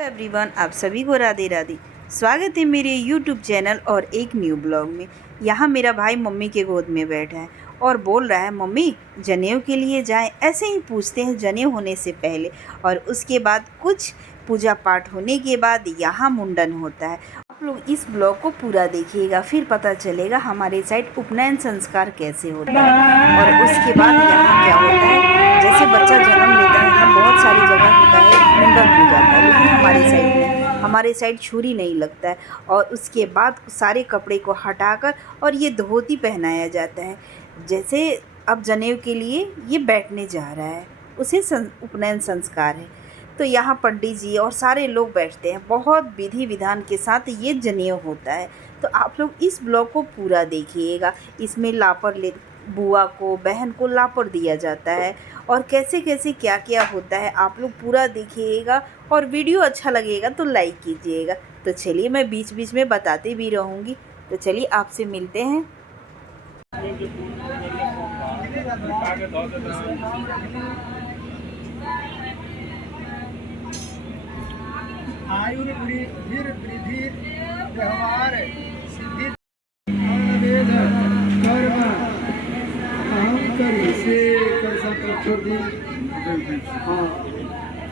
Everyone, आप सभी को राधे राधे। स्वागत है मेरे यूट्यूब चैनल और एक न्यू ब्लॉग में। यहाँ मेरा भाई मम्मी के गोद में बैठा है और बोल रहा है, मम्मी जनेऊ के लिए जाएं। ऐसे ही पूछते हैं जनेऊ होने से पहले, और उसके बाद कुछ पूजा पाठ होने के बाद यहाँ मुंडन होता है। आप लोग इस ब्लॉग को पूरा देखिएगा, फिर पता चलेगा हमारे साइड उपनयन संस्कार कैसे होता है और उसके बाद यहाँ क्या होता है। जैसे बच्चा जन्म लेता है, यहाँ बहुत सारी जगह होता है, मुंडन हो जाता है, लेकिन हमारे साइड नहीं, हमारे साइड छुरी नहीं लगता है। और उसके बाद सारे कपड़े को हटाकर और ये धोती पहनाया जाता है। जैसे अब जनेऊ के लिए ये बैठने जा रहा है, उसे उपनयन संस्कार है। तो यहाँ पंडित जी और सारे लोग बैठते हैं, बहुत विधि विधान के साथ ये जनेऊ होता है। तो आप लोग इस ब्लॉग को पूरा देखिएगा। इसमें लापर ले बुआ को, बहन को लापर दिया जाता है और कैसे कैसे क्या क्या होता है, आप लोग पूरा देखिएगा। और वीडियो अच्छा लगेगा तो लाइक कीजिएगा। तो चलिए, मैं बीच बीच में बताती भी रहूँगी। तो चलिए आपसे मिलते हैं। आयु वृद्धि व्यवहार सिद्धि वेद कर्म अहंकारी से कर सकते छोड़ दी। हाँ,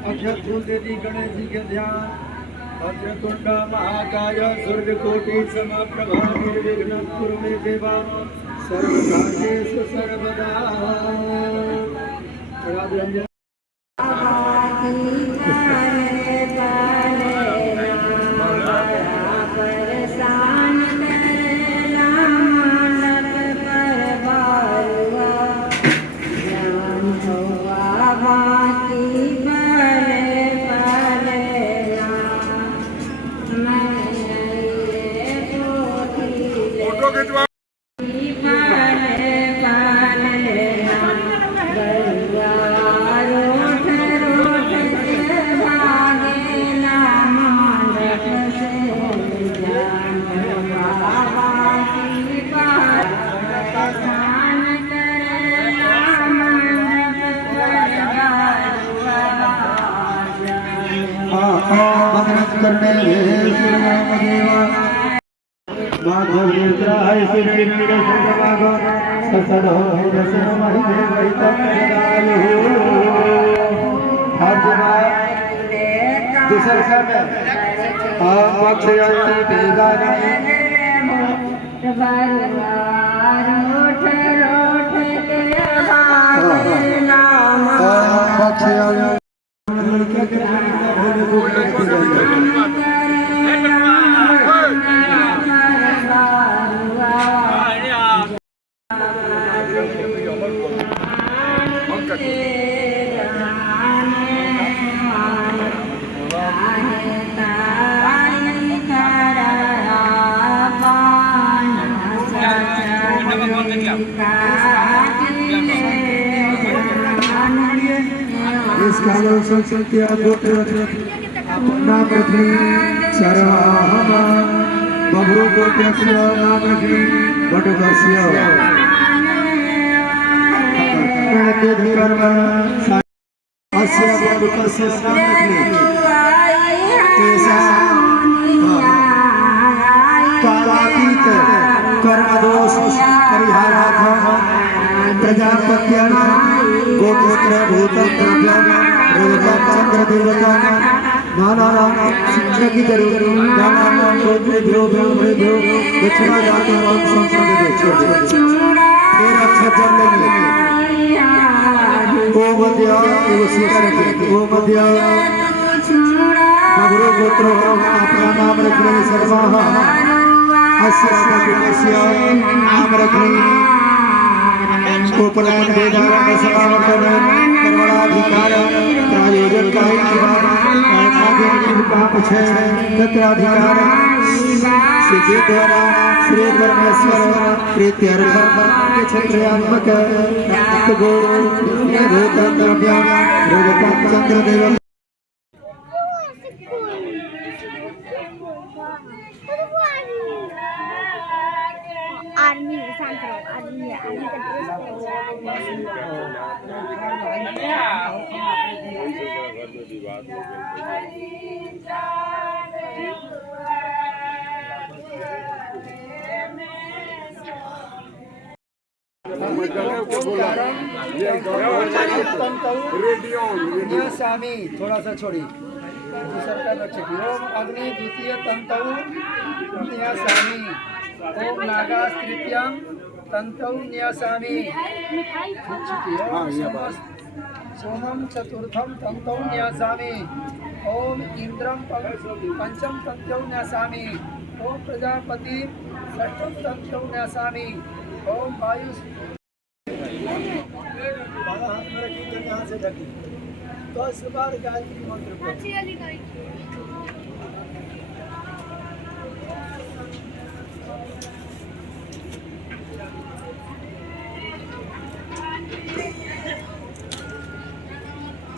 अक्षर फूल दे दी गणेश जी के ध्यान। वज्रतुंड महाकाय सूर्यकोटि समप्रभा निर्विघ्नं कुरु मे देवा सर्वकार्येषु सर्वदा। राधे करने माधव नेत्राय श्री नीरसमाग ससदो जसे महिमे वैतमदायु। हाजमा दूसरे समय अक्षयंती वेदानी कालो संस्कृति गोत्र नाम रखी सर्वाहम बबरू गोत्र नाम रखी बटवर्षीय गणते धर्म अस्य बबरूकस्य नाम रखी ऐसा कालातीत कर्म दोष परिहारार्थम प्रजापत्यानां गोपुत्र भूतं द्रव्यं चंद्र देवता नाना शिक्षा की जरूर नाना गोत्रेभ्यो ब्राह्मणेभ्यो दक्षिणा दातुं संप्रदे फिर अच्छा चल लेंगे। ओ मध्य एव स्वीकार करेंगे। ओ मध्य बबरू गोत्रो अपना नाम रखने सर्वाः अस्य नाम रखने उपनयन वेदांग समावर्तन कर्मणाधिकार प्रायोजन तत्राधिकार सिद्धि द्वारा श्री परमेश्वर प्रीत्यर्थम क्षत्रियात्मक भूतं द्रव्यं रजतं चंद्रदेवं आर्मी शांत रहो, आर्मी है, आर्मी का ड्रेस ओंकारं न्यसामि। थोड़ा सा छोड़ी दूसरा का रक्षक। ओम अग्नि द्वितीय तंतौ न्यसामि। ओम नागास तृतीयं तंतौ न्यसामि। सोमं चतुर्थं तंतौ न्यसामि। ओम इंद्रं पंचम तंतौ न्यसामि। ओम प्रजापति षष्ठम तंतौ न्यसामि। ओम वायु हाथ में रखी तो यहाँ से ढकी 10 बार गायत्री मंत्र को।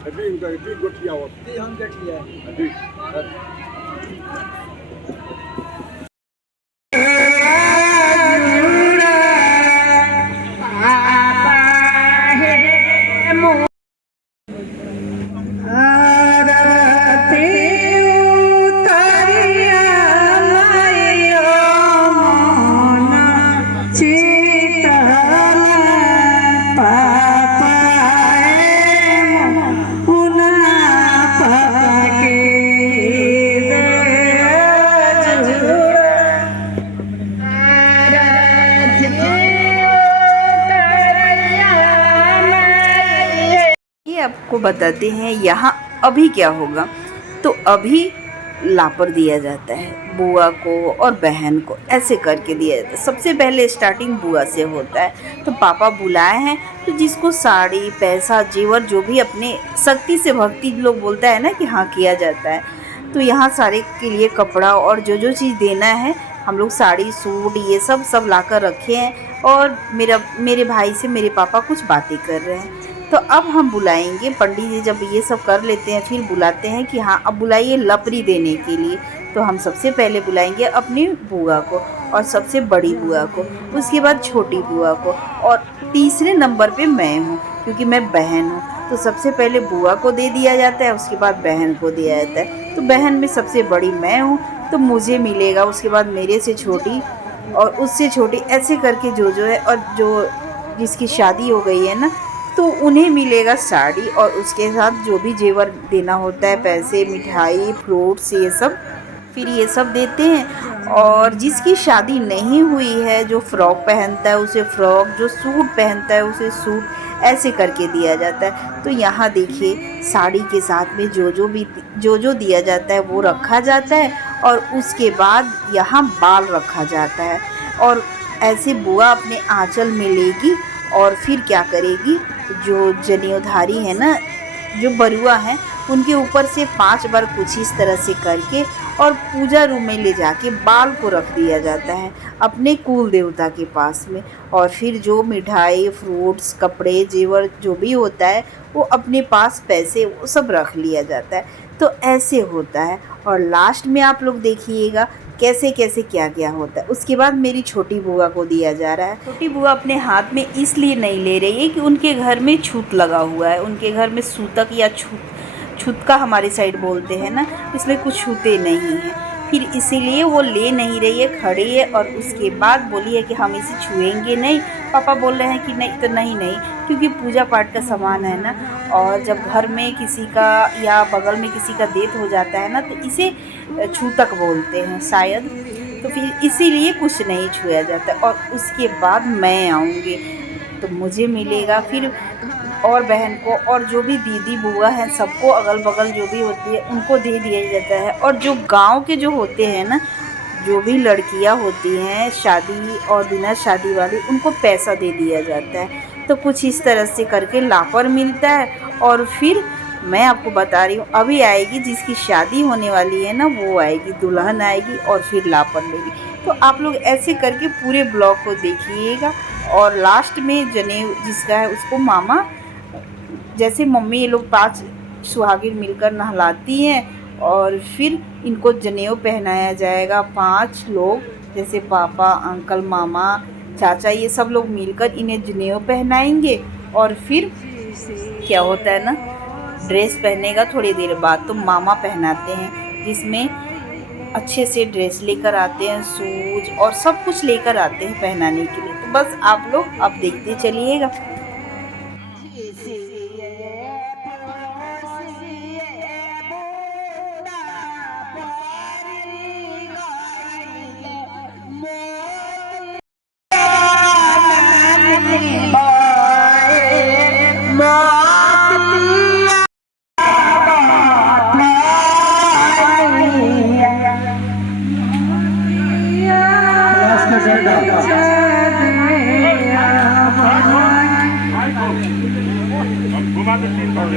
अभी गठिया दी हम गठिया अभी आपको बताते हैं यहाँ अभी क्या होगा। तो अभी लापर दिया जाता है बुआ को और बहन को, ऐसे करके दिया जाता है। सबसे पहले स्टार्टिंग बुआ से होता है। तो पापा बुलाए हैं तो जिसको साड़ी पैसा जेवर जो भी अपने शक्ति से भक्ति लोग बोलता है ना कि हाँ किया जाता है। तो यहाँ सारे के लिए कपड़ा और जो जो चीज़ देना है हम लोग साड़ी सूट ये सब ला कर रखे हैं। और मेरे भाई से मेरे पापा कुछ बातें कर रहे हैं। तो अब हम बुलाएंगे पंडित जी। जब ये सब कर लेते हैं फिर बुलाते हैं कि हाँ अब बुलाइए लपरी देने के लिए। तो हम सबसे पहले बुलाएंगे अपनी बुआ को और सबसे बड़ी बुआ को, उसके बाद छोटी बुआ को, और तीसरे नंबर पे मैं हूँ क्योंकि मैं बहन हूँ। तो सबसे पहले बुआ को दे दिया जाता है, उसके बाद बहन को दिया जाता है। तो बहन में सबसे बड़ी मैं हूँ तो मुझे मिलेगा, उसके बाद मेरे से छोटी और उससे छोटी, ऐसे करके जो है। और जो जिसकी शादी हो गई है ना तो उन्हें मिलेगा साड़ी और उसके साथ जो भी जेवर देना होता है, पैसे मिठाई फ्रूट्स ये सब, फिर ये सब देते हैं। और जिसकी शादी नहीं हुई है, जो फ्रॉक पहनता है उसे फ्रॉक, जो सूट पहनता है उसे सूट, ऐसे करके दिया जाता है। तो यहाँ देखिए साड़ी के साथ में जो दिया जाता है वो रखा जाता है। और उसके बाद यहाँ बाल रखा जाता है। और ऐसे बुआ अपने आंचल में लेगी और फिर क्या करेगी, जो जनेऊधारी है ना, जो बरुआ हैं, उनके ऊपर से 5 बार कुछ इस तरह से करके और पूजा रूम में ले जाके बाल को रख दिया जाता है अपने कुल देवता के पास में। और फिर जो मिठाई फ्रूट्स कपड़े जेवर जो भी होता है वो अपने पास पैसे वो सब रख लिया जाता है। तो ऐसे होता है। और लास्ट में आप लोग देखिएगा कैसे कैसे क्या क्या होता है। उसके बाद मेरी छोटी बुआ को दिया जा रहा है। छोटी बुआ अपने हाथ में इसलिए नहीं ले रही है कि उनके घर में छूत लगा हुआ है, उनके घर में सूतक या छूतका हमारे साइड बोलते हैं ना, इसलिए कुछ छूते नहीं हैं। फिर इसीलिए वो ले नहीं रही है, खड़ी है। और उसके बाद बोली है कि हम इसे छुएंगे नहीं। पापा बोल रहे हैं कि नहीं तो नहीं क्योंकि पूजा पाठ का सामान है ना। और जब घर में किसी का या बगल में किसी का डेथ हो जाता है ना तो इसे छूतक बोलते हैं शायद। तो फिर इसीलिए कुछ नहीं छुआ जाता। और उसके बाद मैं आऊँगी तो मुझे मिलेगा फिर, और बहन को और जो भी दीदी बुआ हैं सबको अगल बगल जो भी होती है उनको दे दिया जाता है। और जो गांव के जो होते हैं ना, जो भी लड़कियां होती हैं शादी और बिना शादी वाली, उनको पैसा दे दिया जाता है। तो कुछ इस तरह से करके लापर मिलता है। और फिर मैं आपको बता रही हूँ अभी आएगी जिसकी शादी होने वाली है ना, वो आएगी, दुल्हन आएगी और फिर लापर लेगी। तो आप लोग ऐसे करके पूरे ब्लॉग को देखिएगा। और लास्ट में जनेऊ जिसका है उसको मामा, जैसे मम्मी ये लोग 5 सुहागिन मिलकर नहलाती हैं और फिर इनको जनेऊ पहनाया जाएगा। 5 लोग जैसे पापा अंकल मामा चाचा ये सब लोग मिलकर इन्हें जनेऊ पहनाएंगे। और फिर क्या होता है ना, ड्रेस पहनेगा थोड़ी देर बाद तो मामा पहनाते हैं, जिसमें अच्छे से ड्रेस लेकर आते हैं, शूज और सब कुछ लेकर आते हैं पहनाने के लिए। तो बस आप लोग अब देखते चलिएगा।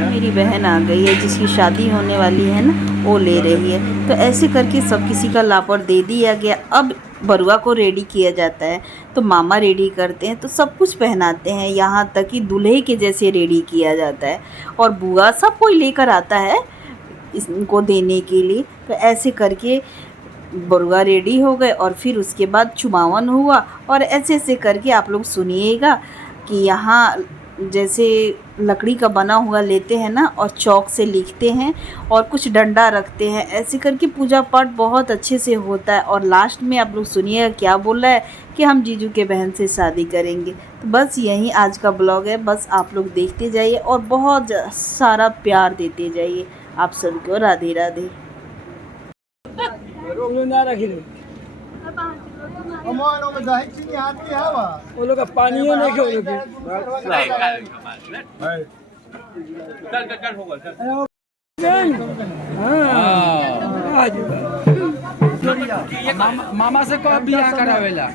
मेरी बहन आ गई है, जिसकी शादी होने वाली है ना, वो ले रही है। तो ऐसे करके सब किसी का लापर दे दिया गया। अब बरुआ को रेडी किया जाता है, तो मामा रेडी करते हैं, तो सब कुछ पहनाते हैं, यहाँ तक कि दूल्हे के जैसे रेडी किया जाता है। और बुआ सब कोई लेकर आता है इसको देने के लिए। तो ऐसे करके बरुआ रेडी हो गए और फिर उसके बाद चुमावन हुआ। और ऐसे ऐसे करके आप लोग सुनिएगा कि यहाँ जैसे लकड़ी का बना हुआ लेते हैं ना, और चौक से लिखते हैं और कुछ डंडा रखते हैं। ऐसे करके पूजा पाठ बहुत अच्छे से होता है। और लास्ट में आप लोग सुनिएगा क्या बोल रहा है कि हम जीजू के बहन से शादी करेंगे। तो बस यही आज का ब्लॉग है। बस आप लोग देखते जाइए और बहुत सारा प्यार देते जाइए। आप सबको राधे राधे। अमोनो में जाहि चीनी आती है वा वो लोग का पानियों नहीं खेल रहे मामा से कब बियाह करावेला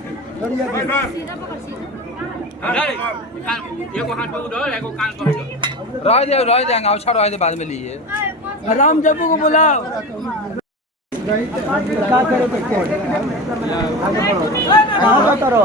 रह दे अच्छा रह दे बाद में लिए राम जब्बू को बुलाओ क्या करो तो क्या करो